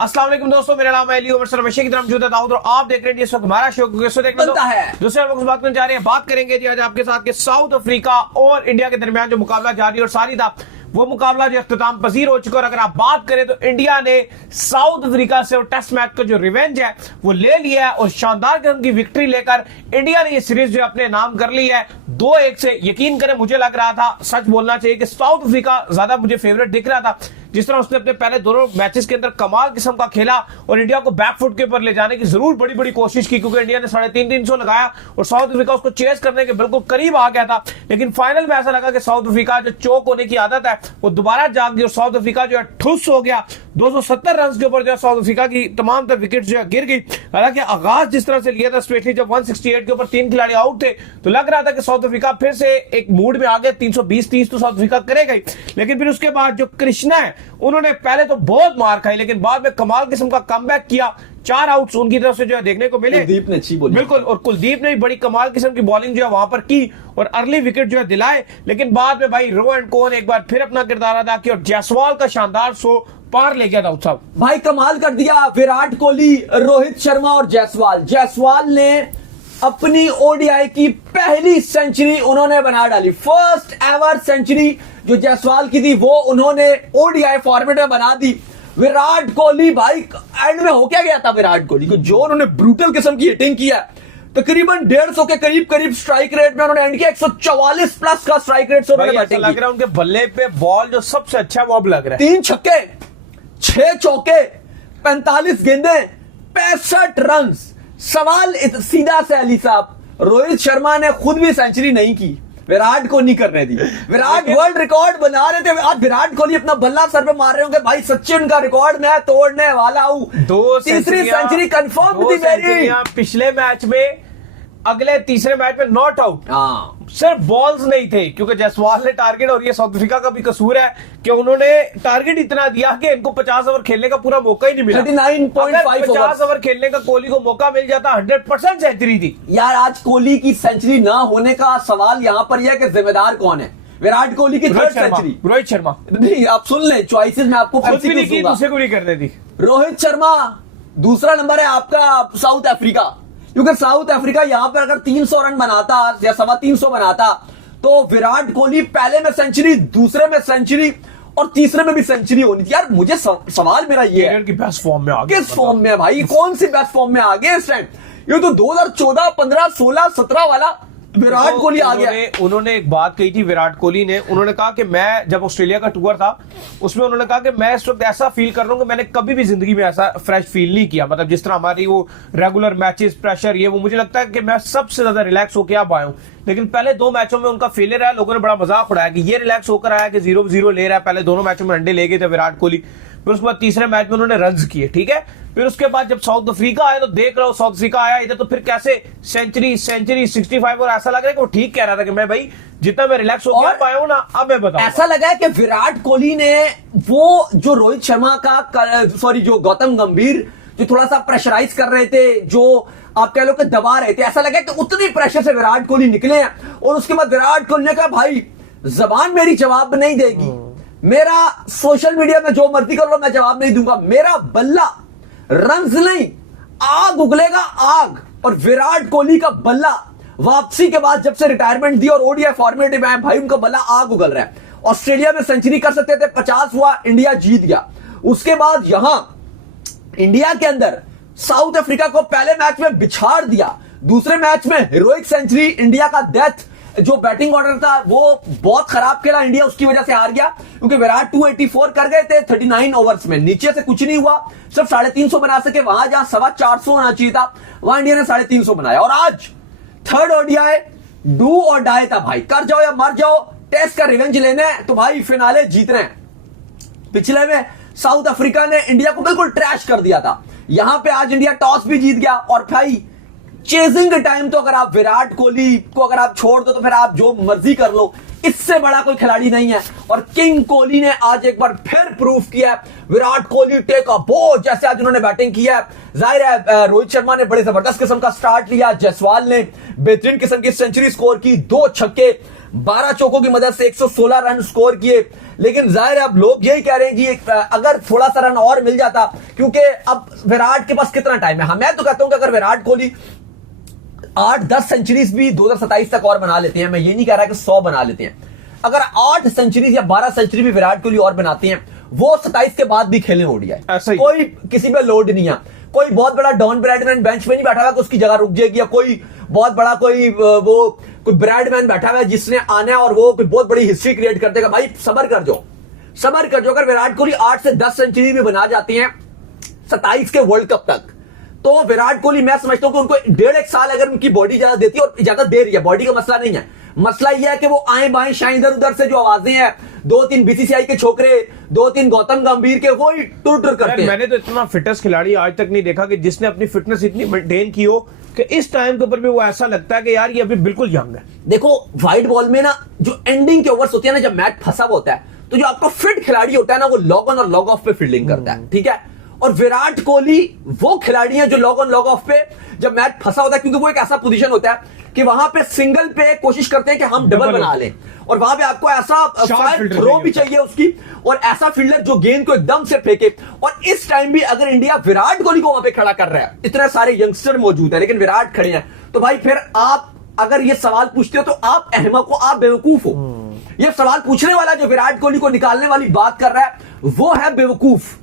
अस्सलाम वालेकुम दोस्तों, मेरा नाम है अली उमर सर की तरफ मौजूद है दाऊद और आप देख रहे हैं इस वक्त हमारा शो देखना है। दूसरे वक्त बात करने जा रहे हैं, बात करेंगे जी आज आपके साथ के साउथ अफ्रीका और इंडिया के दरमियान जो मुकाबला जारी है और सारी था वो मुकाबला जो इख्तिताम पजीर हो चुका है। और अगर आप बात करें तो इंडिया ने साउथ अफ्रीका से टेस्ट मैच का जो रिवेंज है वो ले लिया है और शानदार किस्म की विक्ट्री लेकर इंडिया ने ये सीरीज जो अपने नाम कर ली है 2-1 से। यकीन करें मुझे लग रहा था, सच बोलना चाहिए कि साउथ अफ्रीका ज्यादा मुझे फेवरेट दिख रहा था। जिस तरह उसने अपने पहले दोनों मैचेस के अंदर कमाल किस्म का खेला और इंडिया को बैकफुट के ऊपर ले जाने की जरूर बड़ी बड़ी कोशिश की, क्योंकि इंडिया ने 350 लगाया और साउथ अफ्रीका उसको चेस करने के बिल्कुल करीब आ गया था। लेकिन फाइनल में ऐसा लगा कि साउथ अफ्रीका जो चौक होने की आदत है वो दोबारा जाग गई और साउथ अफ्रीका जो है ठुस हो गया। 270 रन के ऊपर जो है साउथ अफ्रीका की तमाम तर विकेट जो है गिर गई। हालांकि आगाज जिस तरह से लिया था, स्पेशली जब 168 के ऊपर 3 खिलाड़ी आउट थे तो लग रहा था कि साउथ अफ्रीका फिर से एक मूड में आ गया। 320-30 तो साउथ अफ्रीका करेगा ही, लेकिन फिर उसके बाद जो कृष्णा है उन्होंने पहले तो बहुत मार खाई लेकिन बाद में कमाल किस्म का कमबैक किया। 4 आउट्स उनकी तरफ से जो है देखने को मिले। कुलदीप ने अच्छी बॉलिंग, बिल्कुल, और कुलदीप ने भी बड़ी कमाल किस्म की बॉलिंग जो है वहां पर की और अर्ली विकेट जो है दिलाए। लेकिन बाद में भाई रो एंड कोहन एक बार फिर अपना किरदार अदा किया और जायसवाल का शानदार 100 पार ले गया था उत्सव। भाई कमाल कर दिया। विराट कोहली, रोहित शर्मा और जायसवाल ने अपनी ओडीआई की पहली सेंचुरी उन्होंने बना डाली। फर्स्ट एवर सेंचुरी जो जायसवाल की थी वो उन्होंने ओडीआई फॉर्मेट में बना दी। विराट कोहली भाई एंड में हो क्या गया था विराट कोहली को, जो उन्होंने ब्रूटल किस्म की हिटिंग किया, तकरीबन 150 के करीब स्ट्राइक रेट में उन्होंने एंड किया। 144 प्लस का स्ट्राइक रेट से उन्होंने बैटिंग लग रहा है उनके बल्ले पे बॉल जो सबसे अच्छा वो अब लग रहा है। 3 छक्के, 6 चौके, 45 गेंदें, 65 रन। सवाल सीधा से अली साहब, रोहित शर्मा ने खुद भी सेंचुरी नहीं की, विराट को नहीं करने दी। विराट वर्ल्ड रिकॉर्ड बना रहे थे, आज विराट कोहली अपना बल्ला सर पे मार रहे होंगे भाई सचिन का रिकॉर्ड मैं तोड़ने वाला हूं। 2 तीसरी सेंचुरी कंफर्म थी मेरी। पिछले मैच में, अगले तीसरे मैच में नॉट आउट, सिर्फ बॉल्स नहीं थे क्योंकि जायसवाल ने टारगेट, और ये साउथ अफ्रीका का भी कसूर है कि उन्होंने टारगेट इतना दिया कि इनको 50 ओवर खेलने का पूरा मौका ही नहीं मिला। 39.5 50 ओवर खेलने का कोहली को मौका मिल जाता 100% सेंचुरी थी। यार आज कोहली की सेंचुरी ना होने का सवाल यहां पर यह कि जिम्मेदार कौन है। विराट कोहली की थर्ड सेंचुरी, रोहित शर्मा नहीं, आप सुन ले चॉइसेस में आपको दूसरे को नहीं करने दी। रोहित शर्मा, दूसरा नंबर है आपका साउथ अफ्रीका, क्योंकि साउथ अफ्रीका यहां पर अगर 300 रन बनाता या 325 बनाता तो विराट कोहली पहले में सेंचुरी, दूसरे में सेंचुरी और तीसरे में भी सेंचुरी होनी थी। यार मुझे सवाल मेरा ये है कि बेस्ट फॉर्म में आ गए, किस फॉर्म में भाई, कौन सी बेस्ट फॉर्म में आ गए इस टाइम? ये तो 2014, 15, 16, 17 वाला विराट कोहली आ गया। उन्होंने एक बात कही थी विराट कोहली ने, उन्होंने कहा कि मैं जब ऑस्ट्रेलिया का टूर था उसमें उन्होंने कहा कि मैं इस वक्त ऐसा फील कर रहा हूं कि मैंने कभी भी जिंदगी में ऐसा फ्रेश फील नहीं किया। मतलब जिस तरह हमारी वो रेगुलर मैचेस प्रेशर ये वो, मुझे लगता है कि मैं सबसे ज्यादा रिलैक्स होकर अब आया हूं। लेकिन पहले 2 मैचों में उनका फेलियर है, लोगों ने बड़ा मजाक उड़ाया कि ये रिलैक्स होकर आया कि 0-0 ले रहा है। पहले दोनों मैचों में अंडे ले गए थे विराट कोहली, फिर उसके बाद तीसरे मैच में उन्होंने रन्स किए, ठीक है। फिर उसके बाद जब साउथ अफ्रीका आया तो देख रहा हूं साउथ अफ्रीका आया इधर तो फिर कैसे सेंचुरी 65 और ऐसा लग रहा है कि वो ठीक कह रहा था कि मैं भाई जितना मैं रिलैक्स हो गया पाया हूं ना, अब मैं बताऊं। ऐसा लगा है कि विराट कोहली ने वो जो रोहित शर्मा का जो गौतम गंभीर जो थोड़ा सा प्रेशराइज कर रहे थे, जो आप कह लो कि दबा रहे थे, ऐसा लगा कि उतनी प्रेशर से विराट कोहली निकले हैं। और उसके बाद विराट कोहली ने कहा भाई जबान मेरी जवाब नहीं देगी, मेरा सोशल मीडिया में जो मर्जी कर लो मैं जवाब नहीं दूंगा, मेरा बल्ला रन्स नहीं आग उगलेगा आग। और विराट कोहली का बल्ला वापसी के बाद जब से रिटायरमेंट दी और ओडीआई फॉर्मेट में आए भाई उनका बल्ला आग उगल रहा है। ऑस्ट्रेलिया में सेंचुरी कर सकते थे, 50 हुआ, इंडिया जीत गया। उसके बाद यहां इंडिया के अंदर साउथ अफ्रीका को पहले मैच में बिछाड़ दिया, दूसरे मैच में हीरोइक सेंचुरी, इंडिया का डेथ। जो बैटिंग ऑर्डर था वो बहुत खराब खेला इंडिया, उसकी वजह से हार गया क्योंकि विराट 284 कर गए थे 39 ओवर्स में, नीचे से कुछ नहीं हुआ, सिर्फ 350 बना सके। वहां जहां 425 होना चाहिए था वहां इंडिया ने 350 बनाया। और आज थर्ड ओडीआई डू और डाई था भाई, कर जाओ या मर जाओ, टेस्ट का रिवेंज लेना है तो भाई फिनाले जीतना है। पिछले में साउथ अफ्रीका ने इंडिया को बिल्कुल ट्रैश कर दिया था, यहां पे आज इंडिया टॉस भी जीत गया। और भाई चेजिंग टाइम तो अगर आप विराट कोहली को अगर आप छोड़ दो तो फिर आप जो मर्जी कर लो, इससे बड़ा कोई खिलाड़ी नहीं है। और किंग कोहली ने आज एक बार फिर प्रूफ किया, विराट कोहली टेक अ बो, जैसे आज उन्होंने बैटिंग किया है। जाहिर है रोहित शर्मा ने बड़े जबरदस्त किस्म का स्टार्ट लिया, जायसवाल ने बेहतरीन किस्म की सेंचुरी स्कोर की, 2 छक्के, 12 चौकों की मदद से 116 रन स्कोर किए। लेकिन जाहिर है अब लोग यही कह रहे हैं कि अगर थोड़ा सा रन और मिल जाता, क्योंकि अब विराट के पास कितना टाइम है। मैं तो कहता हूं कि अगर विराट कोहली 8-10 सेंचुरीज भी 2027 तक और बना लेते हैं, मैं ये नहीं कह रहा कि 100 बना लेते हैं, अगर 8 सेंचुरीज या 12 सेंचुरी भी विराट कोहली और बनाते हैं, वो 27 के बाद भी खेलने ओडीआई, कोई किसी पे लोड नहीं है। कोई बहुत बड़ा डॉन ब्रैडमैन बेंच में नहीं बैठा हुआ कि उसकी जगह रुक जाएगी, या कोई बहुत बड़ा कोई ब्रैडमैन बैठा हुआ है जिसने आना है और वो कोई बहुत बड़ी हिस्ट्री क्रिएट कर देगा। भाई सबर कर जाओ, सबर कर जाओ। अगर विराट कोहली 8 से 10 सेंचुरी भी बना जाते हैं 27 के वर्ल्ड कप तक, तो विराट कोहली मैं समझता हूं कि उनको 1.5 साल अगर उनकी बॉडी ज्यादा देती है, और ज्यादा दे रही है, बॉडी का मसला नहीं है, मसला यह है कि वो आए बाएं शाएं इधर उधर से जो आवाजें हैं, 2-3 बीसीसीआई के छोकरे, 2-3 गौतम गंभीर के, वो ही टुर टुर करते हैं। मैंने तो इतना फिटनेस खिलाड़ी आज तक नहीं देखा कि जिसने अपनी फिटनेस इतनी मेंटेन की हो कि इस टाइम के ऊपर भी वो ऐसा लगता है कि यार ये अभी बिल्कुल यंग है। देखो व्हाइट बॉल में ना जो एंडिंग के ओवर्स होते हैं ना, जब मैच फंसा हुआ होता है, तो जो आपका फिट खिलाड़ी होता है ना, वो लॉग ऑन और लॉग ऑफ पे फील्डिंग करता है, ठीक है। और विराट कोहली वो खिलाड़ी है जो लॉग ऑन लॉग ऑफ पे जब मैच फंसा होता है, क्योंकि वो एक ऐसा पोजीशन होता है कि वहां पे सिंगल पे कोशिश करते हैं कि हम डबल बना लें, और वहां पे आपको ऐसा थ्रो भी चाहिए उसकी, और ऐसा फील्डर जो गेंद को एकदम से फेंके। और इस टाइम भी अगर इंडिया विराट कोहली को वहां पे खड़ा कर रहा है, इतने सारे यंगस्टर मौजूद है लेकिन विराट खड़े हैं, तो भाई फिर आप अगर ये सवाल पूछते हो तो आप अहमक हो, आप बेवकूफ हो। ये सवाल पूछने वाला जो विराट कोहली को निकालने वाली बात कर रहा है वो है बेवकूफ,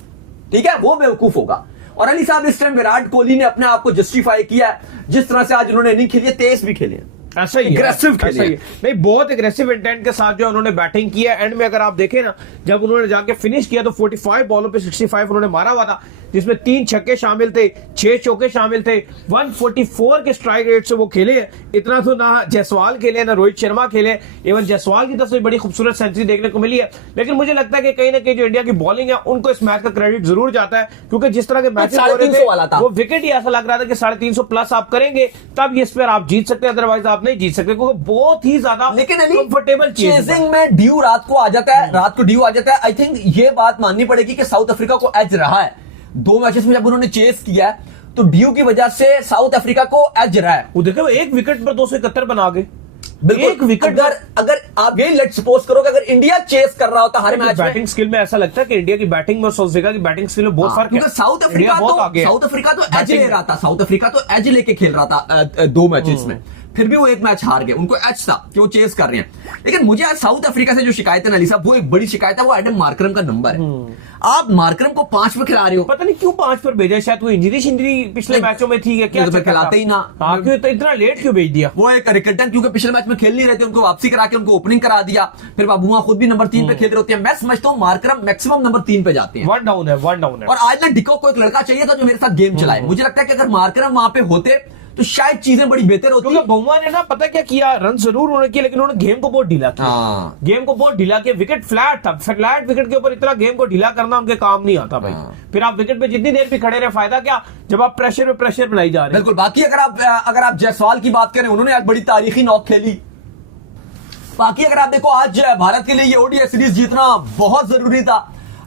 ठीक है, वो बेवकूफ होगा। और अली साहब इस टाइम विराट कोहली ने अपने आप को जस्टिफाई किया है, जिस तरह से आज उन्होंने नहीं खेली है, तेज भी खेले, ऐसा ही एग्रेसिव खेले, नहीं बहुत एग्रेसिव इंटेंट के साथ जो उन्होंने बैटिंग किया। एंड में अगर आप देखें ना, जब उन्होंने जाके फिनिश किया तो 45 बॉलों पे 65 उन्होंने मारा हुआ था, जिसमें 3 छक्के शामिल थे, 6 चौके शामिल थे, 144 के स्ट्राइक रेट से वो खेले। इतना तो ना जायसवाल खेले ना रोहित शर्मा खेले, इवन जायसवाल की तरफ से बड़ी खूबसूरत सेंचुरी देखने को मिली है। लेकिन मुझे लगता है कि कहीं ना कहीं जो इंडिया की बॉलिंग है उनको इस मैच का क्रेडिट जरूर जाता है, क्योंकि जिस तरह के मैचेस हो रहे थे वो विकेट ही ऐसा लग रहा था कि 350 प्लस आप करेंगे तब ये स्पेयर आप जीत सकते हैं, अदरवाइज आप नहीं जीत सकते, क्योंकि बहुत ही ज्यादा लेकिन कंफर्टेबल चेजिंग में ड्यू रात को आ जाता है, रात को ड्यू आ जाता है। आई थिंक ये बात माननी पड़ेगी कि साउथ अफ्रीका को एज रहा है 2 मैचेस में, जब उन्होंने चेस किया तो ड्यू की वजह से साउथ अफ्रीका को एज रहा है। वो देखो एक विकेट पर 271 बना गए, एक विकेट। अगर आप यही लेट सपोज करो कि अगर इंडिया चेस कर रहा होता हर मैच में, बैटिंग स्किल में ऐसा लगता है कि इंडिया की बैटिंग में साउथ अफ्रीका की बैटिंग स्किल में बहुत फर्क है। साउथ अफ्रीका तो एज ले रहा था, साउथ अफ्रीका तो एज लेके खेल रहा था 2 मैचेस में, फिर भी वो एक मैच हार गए, उनको एच था कि वो चेस कर रहे हैं। लेकिन मुझे आज साउथ अफ्रीका से जो शिकायत है ना अली साहब, वो एक बड़ी शिकायत है, वो एडम मार्करम का नंबर है। आप मार्करम को 5 पर खिला रहे हो, पता नहीं क्यों 5 पर भेजा, शायद वो इंजरी पिछले मैचों में थी, क्या खिलाते ही ना, क्यों तो इतना लेट क्यों भेज दिया। वो एक रिकल्टन, क्योंकि पिछले मैच में खेल नहीं रहे थे, उनको वापसी करा के उनको ओपनिंग करा दिया, फिर बाबुआ खुद भी नंबर 3 पे खेल रहे होते हैं। मैं समझता हूँ मार्करम मैक्सिमम नंबर 3 पे जाते हैं, 1 डाउन है। और आज ना डिको को एक लड़का चाहिए था जो मेरे साथ गेम चलाए। मुझे लगता है कि अगर मार्करम वहां पे होते तो शायद चीजें बड़ी बेहतर होती। क्योंकि बहुमा ने ना पता क्या किया, रन जरूर उन्होंने किया लेकिन उन्होंने गेम को बहुत ढीला किया। गेम को बहुत ढीला किया, विकेट फ्लैट था, फ्लैट विकेट के ऊपर इतना गेम को ढीला करना उनके काम नहीं आता भाई। फिर आप विकेट पे जितनी देर भी खड़े रहे फायदा क्या, जब आप प्रेशर पे प्रेशर बनाई जा रहे हैं। बिल्कुल। बाकी अगर आप जायसवाल की बात करें, उन्होंने आज बड़ी तारीखी नॉक खेली। बाकी अगर आप देखो, आज भारत के लिए ये ओडीआई सीरीज जीतना बहुत जरूरी था,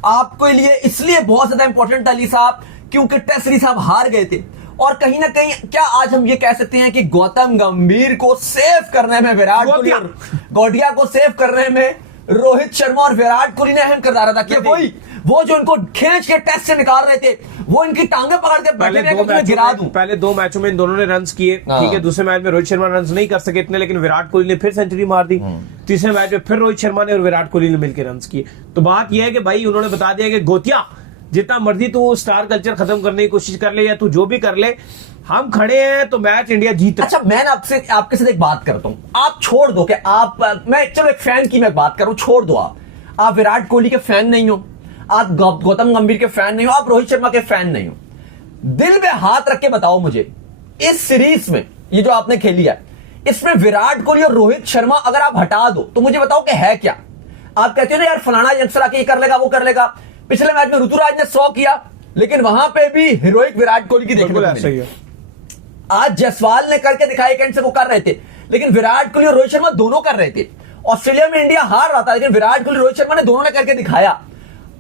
आपके लिए इसलिए बहुत ज्यादा इंपॉर्टेंट था अली साहब, क्योंकि टेस्ट सीरीज आप हार गए थे। और कहीं ना कहीं क्या आज हम ये कह सकते हैं कि गौतम गंभीर को सेव करने में विराट कोहली, गौटिया को सेव करने में रोहित शर्मा और विराट कोहली ने अहम किरदार अदा किया। वो जो इनको खींच के टेस्ट से निकाल रहे थे, वो इनकी टांगे पकड़ के गिरा दूं। पहले 2 मैचों में इन दोनों ने रन किए, ठीक है। दूसरे मैच में रोहित शर्मा रन नहीं कर सके इतने, लेकिन विराट कोहली ने फिर सेंचुरी मार दी। तीसरे मैच में फिर रोहित शर्मा ने और विराट कोहली ने मिलकर रन किए। तो बात यह है कि भाई उन्होंने बता दिया कि गोतिया जितना मर्जी तू स्टार कल्चर खत्म करने की कोशिश कर ले या तू जो भी कर ले, हम खड़े हैं तो मैच इंडिया जीत। अच्छा, मैं आपके साथ एक बात करता हूं, आप छोड़ दो कि मैं चलो एक फैन की मैं बात करूं, छोड़ दो आप विराट कोहली के फैन नहीं हो, आप गौतम गंभीर के फैन नहीं हो, आप रोहित शर्मा के फैन नहीं हो। दिल में हाथ रख के बताओ मुझे, इस सीरीज में ये जो आपने खेली है, इसमें विराट कोहली और रोहित शर्मा अगर आप हटा दो तो मुझे बताओ कि है क्या। आप कहते हो ना यार फलाना यंगस्टर आके ये कर लेगा वो कर लेगा। पिछले मैच में ऋतुराज ने 100 किया, लेकिन वहां पे भी हीरोइक विराट कोहली की देखने को मिली। आज जायसवाल ने करके दिखाया, एक एंड से वो कर रहे थे, लेकिन विराट कोहली और रोहित शर्मा दोनों कर रहे थे। ऑस्ट्रेलिया में इंडिया हार रहा था, लेकिन विराट कोहली रोहित शर्मा ने दोनों ने करके दिखाया।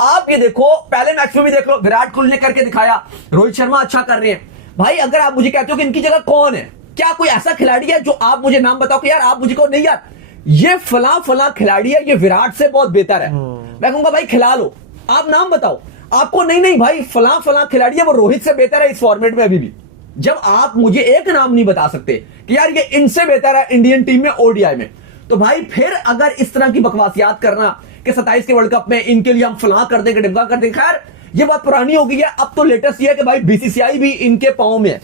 आप ये देखो, पहले मैच में भी देख लो, विराट कोहली ने करके दिखाया, रोहित शर्मा अच्छा कर रहे हैं। भाई अगर आप मुझे कहते हो कि इनकी जगह कौन है, क्या कोई ऐसा खिलाड़ी है जो आप मुझे नाम बताओ कि यार आप मुझे कहो नहीं यार ये फला फला खिलाड़ी है, ये विराट से बहुत बेहतर है। मैं कहूंगा भाई खिला लो, आप नाम बताओ। आपको नहीं भाई फला फला खिलाड़ी है वो रोहित से बेहतर है इस फॉर्मेट में अभी भी। जब आप मुझे एक नाम नहीं बता सकते कि यार ये इनसे बेहतर है इंडियन टीम में ओडीआई में, तो भाई फिर अगर इस तरह की बकवासियात करना कि 27 के वर्ल्ड कप में इनके लिए हम फला कर देंगे, डिमका कर देंगे, खैर ये बात पुरानी हो गई है। अब तो लेटेस्ट ये है कि भाई बीसीसीआई भी इनके पांव में है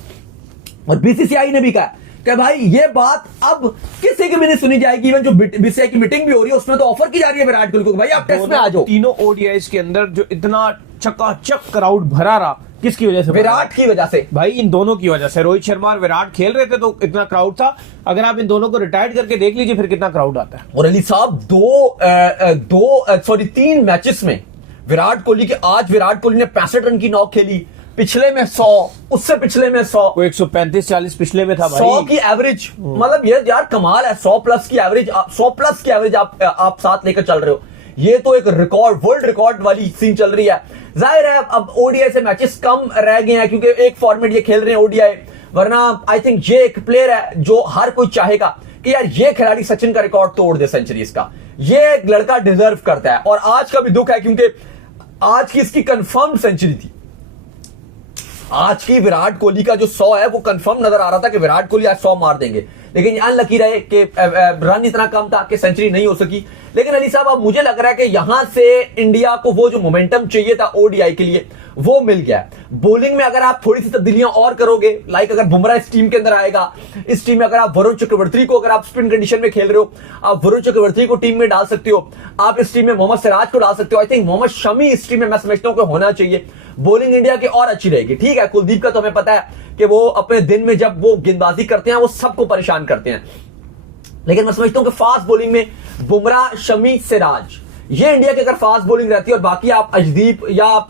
और बीसीसीआई ने भी कहा कि भाई ये बात अब किसी की भी नहीं सुनी जाएगी। इवन जो बीसीसीआई की मीटिंग भी हो रही है उसमें तो ऑफर की जा रही है विराट कोहली को, भाई आप टेस्ट में आ जाओ। तीनों ओडीआईस के अंदर जो इतना चकाचक क्राउड भरा रहा, किसकी वजह से? विराट की वजह से भाई, इन दोनों की वजह से। रोहित शर्मा और विराट खेल रहे थे तो इतना क्राउड था, अगर आप इन दोनों को रिटायर्ड करके देख लीजिए फिर कितना क्राउड आता है। और अली साहब 3 मैचेस में विराट कोहली के, आज विराट कोहली ने 65 रन की नॉक खेली, पिछले में 100, उससे पिछले में 100, 135-40 पिछले में था भाई। 100 की एवरेज, मतलब ये यार कमाल है। 100 प्लस की एवरेज, 100 प्लस की एवरेज आप साथ लेकर चल रहे हो, ये तो एक रिकॉर्ड, वर्ल्ड रिकॉर्ड वाली सीन चल रही है। जाहिर है अब ओडीआई से मैचेस कम रह गए हैं क्योंकि एक फॉर्मेट ये खेल रहे हैं ओडीआई, वरना आई थिंक ये एक प्लेयर है जो हर कोई चाहेगा कि यार ये खिलाड़ी सचिन का रिकॉर्ड तोड़ दे सेंचुरीज का, ये लड़का डिजर्व करता है। और आज का भी दुख है क्योंकि आज की इसकी कंफर्म सेंचुरी थी। आज की विराट कोहली का जो 100 है वो कंफर्म नजर आ रहा था कि विराट कोहली आज 100 मार देंगे, लेकिन अनलकी रहे कि रन इतना कम था कि सेंचुरी नहीं हो सकी। लेकिन अली साहब अब मुझे लग रहा है कि यहां से इंडिया को वो जो मोमेंटम चाहिए था ओडीआई के लिए वो मिल गया। बॉलिंग में अगर आप थोड़ी सी तब्दीलियां और करोगे, लाइक अगर बुमराह इस टीम के अंदर आएगा, इस टीम में अगर आप वरुण चक्रवर्ती को, अगर आप स्पिन कंडीशन में खेल रहे हो, आप वरुण चक्रवर्ती को टीम में डाल सकते हो, आप इस टीम में मोहम्मद सिराज को डाल सकते हो। आई थिंक मोहम्मद शमी इस टीम में मैं समझता हूं कि होना चाहिए। बॉलिंग इंडिया की और अच्छी रहेगी। ठीक है, कुलदीप का तो हमें पता है कि वो अपने दिन में जब वो गेंदबाजी करते हैं वो सबको परेशान करते हैं, लेकिन मैं समझता हूं कि फास्ट बॉलिंग में बुमराह, शमी, सिराज, ये इंडिया की अगर फास्ट बॉलिंग रहती है और बाकी आप अजदीप या आप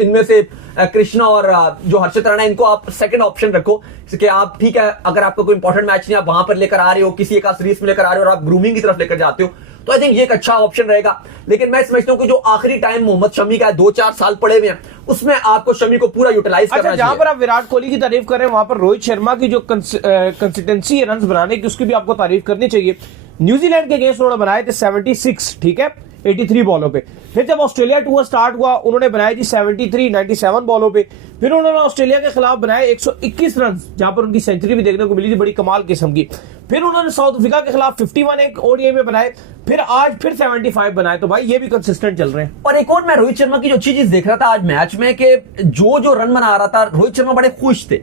इनमें से कृष्णा और जो हर्षित राणा, इनको आप सेकंड ऑप्शन रखो कि आप, ठीक है, अगर आपका कोई इंपॉर्टेंट मैच नहीं आप वहां पर लेकर आ रहे हो, किसी एक सीरीज में लेकर आ रहे हो और आप ग्रूमिंग की तरफ लेकर जाते हो, तो आई थिंक ये एक अच्छा ऑप्शन रहेगा। लेकिन मैं समझता हूं कि जो आखिरी टाइम मोहम्मद शमी का 2-4 साल पड़े हुए हैं उसमें आपको शमी को पूरा यूटिलाइज करना चाहिए। जहां पर आप विराट कोहली की तारीफ कर रहे हैं वहां पर रोहित शर्मा की जो कंसिस्टेंसी है रन बनाने की, उसकी भी आपको तारीफ करनी चाहिए। न्यूजीलैंड के अगेंस्ट उन्होंने बनाए थे 76, ठीक है, 83 बॉलों पे। फिर जब ऑस्ट्रेलिया टूर स्टार्ट हुआ उन्होंने बनाए थी 73, 97 बॉलों पे। फिर उन्होंने ऑस्ट्रेलिया के खिलाफ बनाए 121 रन, जहां पर उनकी सेंचुरी भी देखने को मिली थी, बड़ी कमाल किस्म की। फिर उन्होंने साउथ अफ्रीका के खिलाफ 51 एक ओडीआई में बनाए, फिर आज फिर 75 बनाए। तो भाई ये भी कंसिस्टेंट चल रहे हैं। और एक और मैं रोहित शर्मा की जो चीज देख रहा था आज मैच में कि जो रन बना रहा था रोहित शर्मा बड़े खुश थे।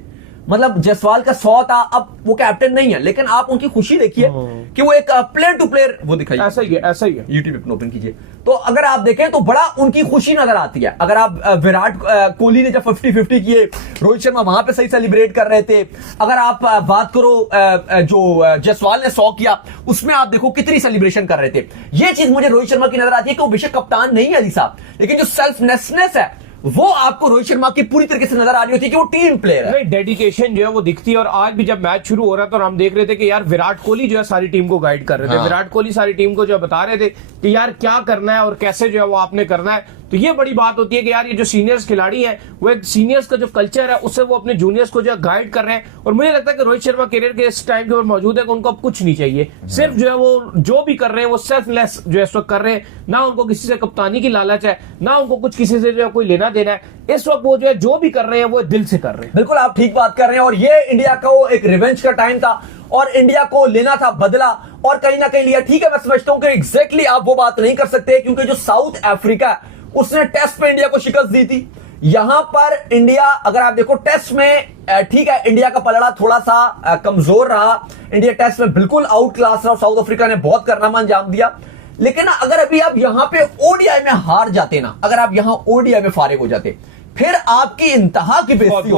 मतलब जायसवाल का 100 था, अब वो कैप्टन नहीं है, लेकिन आप उनकी खुशी देखिए कि वो एक प्लेयर टू प्लेयर वो दिखाई। ऐसा ही है यूट्यूब पे ओपन कीजिए तो अगर आप देखें तो बड़ा उनकी खुशी नजर आती है। अगर आप विराट कोहली ने जब 50-50 किए, रोहित शर्मा वहां पे सही सेलिब्रेट कर रहे थे। अगर आप बात करो जो जायसवाल ने 100 किया उसमें आप देखो कितनी सेलिब्रेशन कर रहे थे। ये चीज मुझे रोहित शर्मा की नजर आती है कि वो बेशक कप्तान नहीं है अली साहब, लेकिन जो सेल्फनेसनेस है वो आपको रोहित शर्मा की पूरी तरीके से नजर आ रही होती है कि वो टीम प्लेयर है। डेडिकेशन जो है वो दिखती है। और आज भी जब मैच शुरू हो रहा था तो हम देख रहे थे कि यार विराट कोहली जो है सारी टीम को गाइड कर रहे थे। विराट कोहली सारी टीम को जो बता रहे थे कि यार क्या करना है और कैसे जो है वो आपने करना है। तो ये बड़ी बात होती है कि यार ये जो सीनियर्स खिलाड़ी हैं वो एक सीनियर्स का जो कल्चर है उससे वो अपने जूनियर्स को जो है गाइड कर रहे हैं। और मुझे लगता है कि रोहित शर्मा करियर के इस टाइम के ऊपर मौजूद है कि उनको अब कुछ नहीं चाहिए, सिर्फ जो है वो जो भी कर रहे हैं वो सेल्फलेस जो है इस वक्त कर रहे हैं। ना उनको किसी से कप्तानी की लालच है, ना उनको कुछ किसी से जो है कोई लेना देना है। इस वक्त वो जो है जो भी कर रहे हैं वो दिल से कर रहे हैं। बिल्कुल आप ठीक बात कर रहे हैं। और ये इंडिया का वो एक रिवेंज का टाइम था और इंडिया को लेना था बदला और कहीं ना कहीं लिया। ठीक है, मैं समझता हूं कि एग्जैक्टली आप वो बात नहीं कर सकते क्योंकि जो साउथ अफ्रीका उसने टेस्ट में इंडिया को शिकस्त दी थी। यहां पर इंडिया अगर आप देखो टेस्ट में, ठीक है, इंडिया का पलड़ा थोड़ा सा कमजोर रहा। इंडिया टेस्ट में बिल्कुल आउट क्लास रहा और साउथ अफ्रीका ने बहुत कारनामा अंजाम दिया। लेकिन अगर अभी आप यहां पे ओडीआई में हार जाते ना, अगर आप यहां ओडीआई में फारिग हो जाते, फिर आपकी इंतहा की बेइज्जती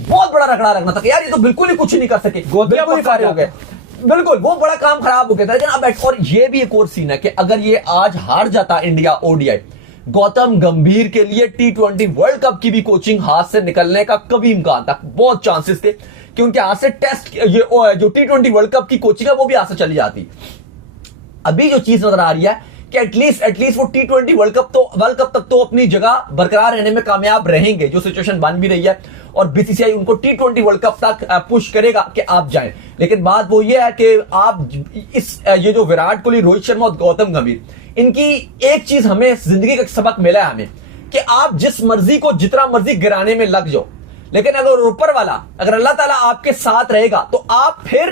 बहुत बड़ा रगड़ा लगना था कि यार ये तो बिल्कुल ही कुछ नहीं कर सके, बिल्कुल ही फारिग हो गए, बिल्कुल वो बड़ा काम खराब हो गया था। लेकिन अब और ये भी एक और सीन है कि अगर ये आज हार जाता इंडिया ओडीआई, गौतम गंभीर के लिए T20 वर्ल्ड कप की भी कोचिंग हाथ से निकलने का कभी इम्कान था। बहुत चांसेस थे कि उनके हाथ से टेस्ट ये जो T20 वर्ल्ड कप की कोचिंग है वो भी हाथ से चली जाती। अभी जो चीज नजर आ रही है कि एटलीस्ट वो T20 वर्ल्ड कप तक तो अपनी जगह बरकरार रहने में कामयाब रहेंगे, जो सिचुएशन बन भी रही है। और बीसीसीआई उनको T20 वर्ल्ड कप तक पुश करेगा कि आप जाएं। लेकिन बात वो ये है कि आप ये जो विराट कोहली, रोहित शर्मा और गौतम गंभीर, इनकी एक चीज हमें जिंदगी का सबक मिला है हमें कि आप जिस मर्जी को जितना मर्जी गिराने में लग जाओ, लेकिन अगर ऊपर वाला, अगर अल्लाह ताला आपके साथ रहेगा तो आप फिर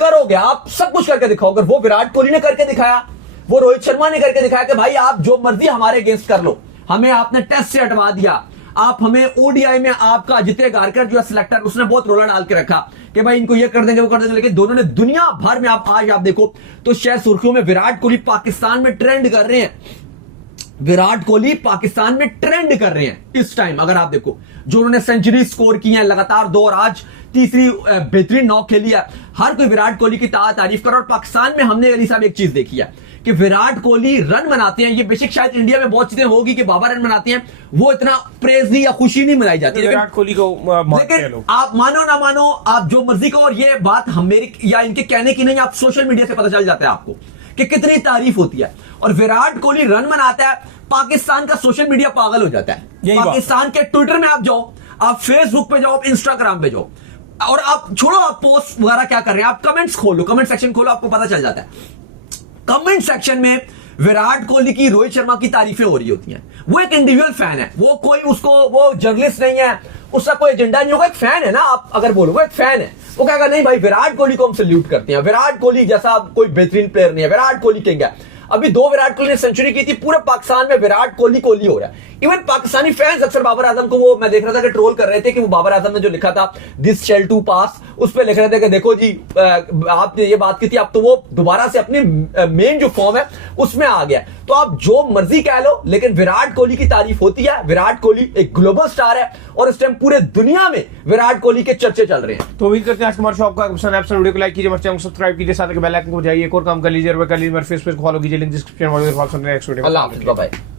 करोगे, आप सब कुछ करके दिखाओ। अगर वो विराट कोहली ने करके दिखाया, वो रोहित शर्मा ने करके दिखाया कि भाई आप जो मर्जी हमारे अगेंस्ट कर लो, हमें आपने टेस्ट से हटवा दिया, आप हमें ओडीआई में आपका आदित्य गारकर जो है सिलेक्टर, उसने बहुत रोला डाल के रखा कि भाई इनको ये कर देंगे वो कर देंगे, लेकिन दोनों ने दुनिया भर में, आज आप देखो तो शायद सुर्खियों में विराट कोहली पाकिस्तान में ट्रेंड कर रहे हैं, विराट कोहली पाकिस्तान में ट्रेंड कर रहे हैं इस टाइम। अगर आप देखो जो उन्होंने सेंचुरी स्कोर की है लगातार 2 और आज तीसरी बेहतरीन नॉक खेली है, हर कोई विराट कोहली की तारीफ कर रहा है। और पाकिस्तान में हमने अली साहब एक चीज देखी है कि विराट कोहली रन बनाते हैं, ये बेशक शायद इंडिया में बहुत चीजें होगी कि बाबा रन बनाते हैं, वो इतना प्रेज नहीं या खुशी नहीं मनाई जाती, विराट कोहली को लेकिन आप मानो ना मानो, आप जो मर्जी को, और ये बात मेरी या इनके कहने की नहीं, आप सोशल मीडिया से पता चल जाता है आपको कि कितनी तारीफ होती है। और विराट कोहली रन बनाता है, पाकिस्तान का सोशल मीडिया पागल हो जाता है। पाकिस्तान के ट्विटर में आप जाओ, आप फेसबुक पे जाओ, आप इंस्टाग्राम पे जाओ, और आप छोड़ो आप पोस्ट वगैरह क्या कर रहे हैं, आप कमेंट्स खोलो, कमेंट सेक्शन खोलो, आपको पता चल जाता है कमेंट सेक्शन में विराट कोहली की, रोहित शर्मा की तारीफें हो रही होती हैं। वो एक इंडिविजुअल फैन है, वो कोई उसको, वो जर्नलिस्ट नहीं है, उसका कोई एजेंडा नहीं होगा, एक फैन है ना, आप अगर बोलो वो एक फैन है, वो कहेगा नहीं भाई विराट कोहली को हम सल्यूट करते हैं, विराट कोहली जैसा कोई बेहतरीन प्लेयर नहीं है, विराट कोहली किंग है। अभी 2 विराट कोहली ने सेंचुरी की थी, पूरे पाकिस्तान में विराट कोहली कोहली हो रहा है। इवन पाकिस्तानी फैंस अक्सर बाबर आजम को, वो मैं देख रहा था कि ट्रोल कर रहे थे कि वो बाबर आजम ने जो लिखा था दिस शेल टू पास, उस पे लिख रहे थे कि देखो जी आपने ये बात की थी, अब तो वो दोबारा से अपनी मेन जो फॉर्म है उसमें आ गया। तो आप जो मर्जी कह लो, लेकिन विराट कोहली की तारीफ होती है। विराट कोहली एक ग्लोबल स्टार है और इस टाइम पूरे दुनिया में विराट कोहली के चर्चे चल रहे हैं। तो उम्मीद करते हैं आज हमारे शो आपका पसंद है। वीडियो को लाइक कीजिए, हमारे चैनल को सब्सक्राइब कीजिए, साथ ही बेल आइकन को बजाइए, एक और काम कर लीजिए, मेरे फेसबुक फॉलो कीजिए, लिंक डिस्क्रिप्शन में। अल्लाह हाफिज़, बाय बाय।